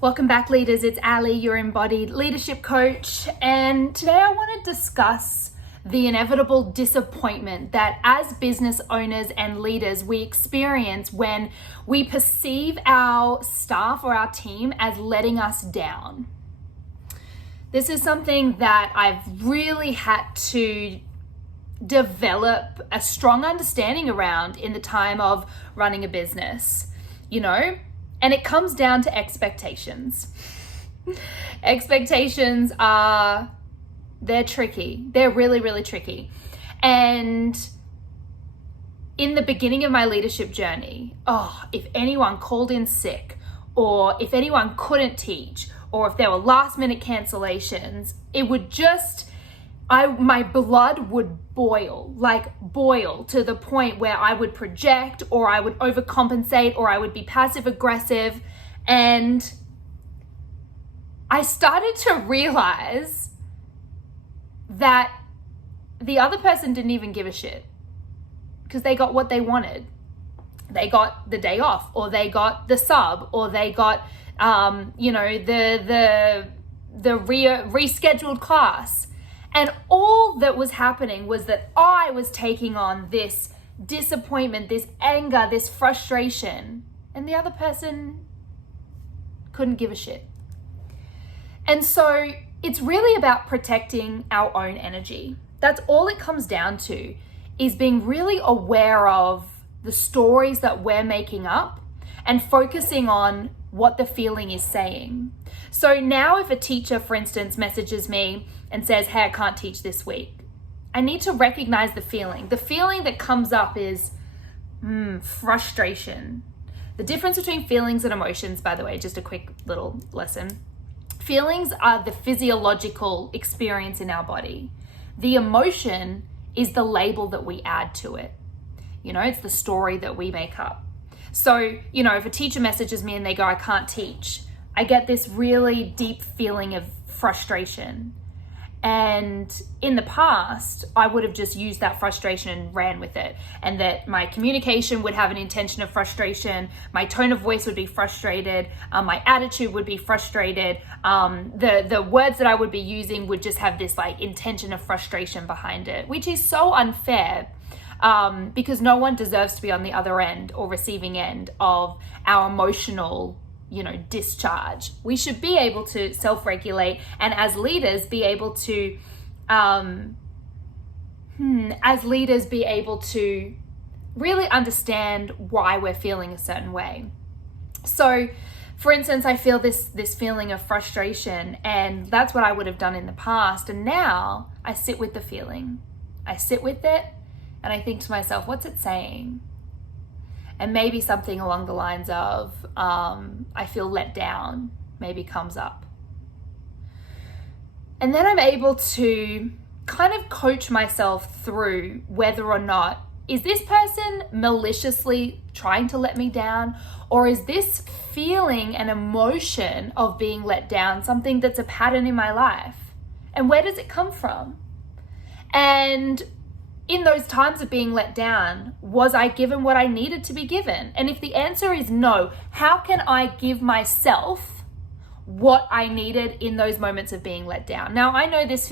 Welcome back, leaders. It's Ali, your embodied leadership coach. And today I want to discuss the inevitable disappointment that as business owners and leaders we experience when we perceive our staff or our team as letting us down. This is something that I've really had to develop a strong understanding around in the time of running a business, and it comes down to expectations. Expectations they're tricky. They're really, really tricky. And in the beginning of my leadership journey, if anyone called in sick, or if anyone couldn't teach, or if there were last minute cancellations, it would my blood would boil to the point where I would project, or I would overcompensate, or I would be passive aggressive. And I started to realize that the other person didn't even give a shit because they got what they wanted. They got the day off, or they got the sub, or they got, the rescheduled class. And all that was happening was that I was taking on this disappointment, this anger, this frustration, and the other person couldn't give a shit. And so it's really about protecting our own energy. That's all it comes down to, is being really aware of the stories that we're making up and focusing on what the feeling is saying. So now if a teacher, for instance, messages me and says, hey, I can't teach this week, I need to recognize the feeling. The feeling that comes up is frustration. The difference between feelings and emotions, by the way, just a quick little lesson. Feelings are the physiological experience in our body. The emotion is the label that we add to it. It's the story that we make up. So, if a teacher messages me and they go, I can't teach, I get this really deep feeling of frustration. And in the past, I would have just used that frustration and ran with it. And that my communication would have an intention of frustration. My tone of voice would be frustrated. My attitude would be frustrated. The words that I would be using would just have this intention of frustration behind it, which is so unfair. Because no one deserves to be on the other end or receiving end of our emotional discharge. We should be able to self-regulate, and as leaders be able to really understand why we're feeling a certain way. So for instance, I feel this feeling of frustration, and that's what I would have done in the past. And now I sit with the feeling. I sit with it and I think to myself, what's it saying? And maybe something along the lines of, I feel let down, maybe comes up. And then I'm able to kind of coach myself through whether or not, is this person maliciously trying to let me down? Or is this feeling and emotion of being let down something that's a pattern in my life? And where does it come from? And in those times of being let down, was I given what I needed to be given? And if the answer is no, how can I give myself what I needed in those moments of being let down? Now, I know this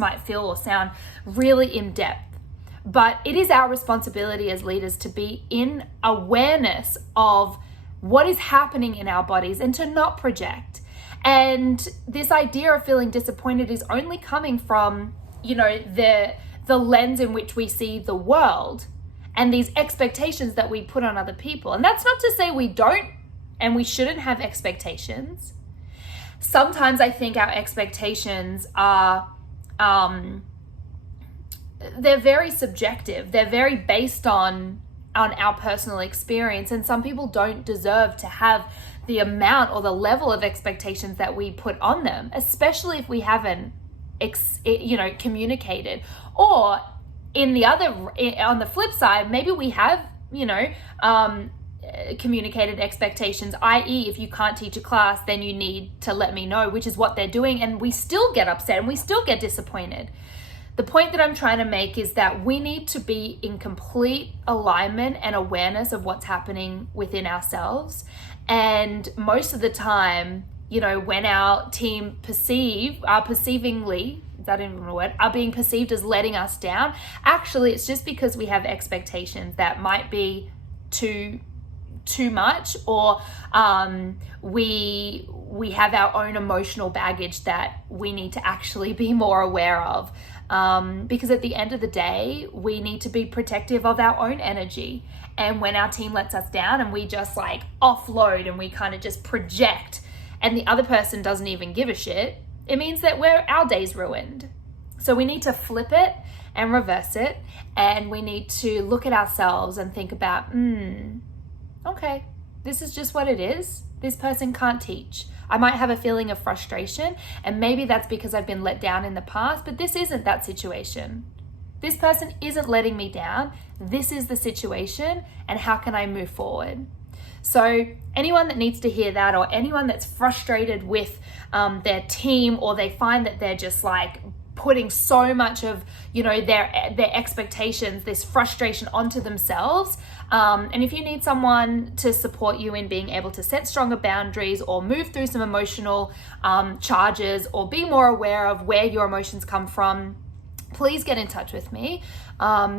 might feel or sound really in depth, but it is our responsibility as leaders to be in awareness of what is happening in our bodies and to not project. And this idea of feeling disappointed is only coming from, the lens in which we see the world and these expectations that we put on other people. And that's not to say we don't and we shouldn't have expectations. Sometimes I think our expectations are, they're very subjective. They're very based on our personal experience. And some people don't deserve to have the amount or the level of expectations that we put on them, especially if we haven't communicated. Or on the flip side, maybe we have communicated expectations, i.e. if you can't teach a class, then you need to let me know, which is what they're doing, and we still get upset and we still get disappointed. The point that I'm trying to make is that we need to be in complete alignment and awareness of what's happening within ourselves And most of the time, you know, when our team are being perceived as letting us down, actually it's just because we have expectations that might be too much, or we have our own emotional baggage that we need to actually be more aware of. Because at the end of the day, we need to be protective of our own energy. And when our team lets us down and we just like offload and we kind of just project, and the other person doesn't even give a shit, it means that our day's ruined. So we need to flip it and reverse it, and we need to look at ourselves and think about, okay, this is just what it is. This person can't teach. I might have a feeling of frustration, and maybe that's because I've been let down in the past, but this isn't that situation. This person isn't letting me down. This is the situation, and how can I move forward? So anyone that needs to hear that, or anyone that's frustrated with their team, or they find that they're just like putting so much of, you know, their expectations, this frustration onto themselves. And if you need someone to support you in being able to set stronger boundaries, or move through some emotional charges, or be more aware of where your emotions come from, please get in touch with me.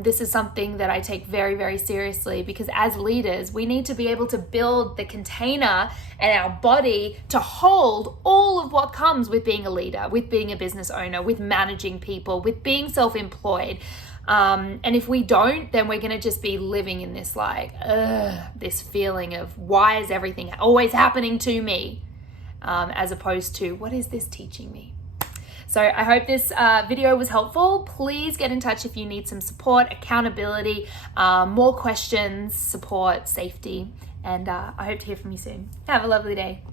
This is something that I take very, very seriously, because as leaders, we need to be able to build the container and our body to hold all of what comes with being a leader, with being a business owner, with managing people, with being self-employed. And if we don't, then we're going to just be living in this this feeling of, why is everything always happening to me? As opposed to, what is this teaching me? So I hope this video was helpful. Please get in touch if you need some support, accountability, more questions, support, safety, and I hope to hear from you soon. Have a lovely day.